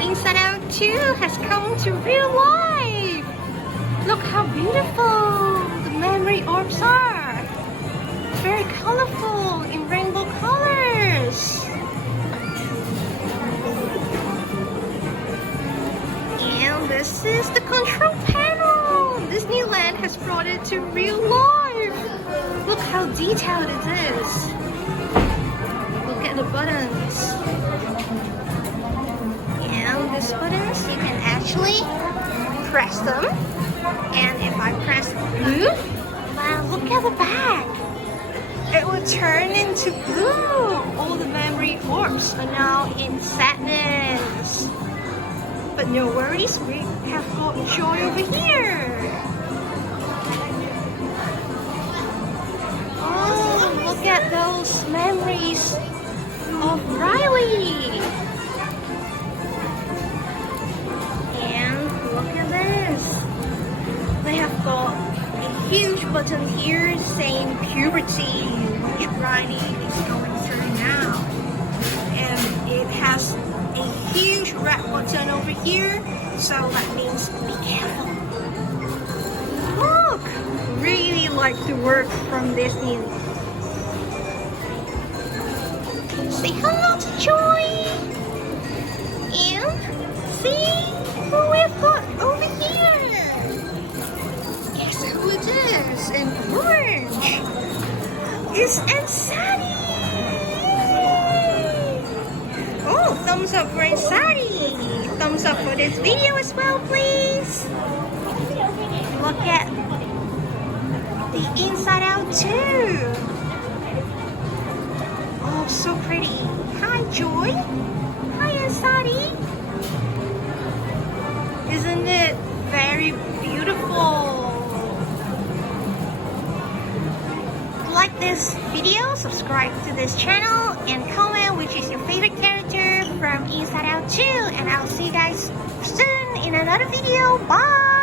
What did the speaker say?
Inside Out 2 has come to real life. Look how beautiful the memory orbs are. Very colorful in rainbow colors. And this is the control panel. Disneyland has brought it to real life. Look how detailed it is. Look at the buttons. And these buttons, you can actually press them. And if I press blue, wow, look at the back. It will turn into blue. All the memory orbs are now in sadness. But no worries, we have got joy over here. Oh, look at those memories of Riley. And look at this. They have got a huge button here saying puberty, which Riley is going through now. And it has a huge red button over here, so that means be careful. Look! Really like the work from Disney. Say hello to Joy! And see who we've got over here! Guess who it is in orange? It's Ansari! Oh, thumbs up for Ansari! Thumbs up for this video as well, please! Look at the Inside Out 2! Oh, so pretty! Hi, Joy! Hi, Ansari! Isn't it very beautiful? Like this video, subscribe to this channel, and comment which is your favorite character from Inside Out 2, and I'll see you guys soon in another video. Bye!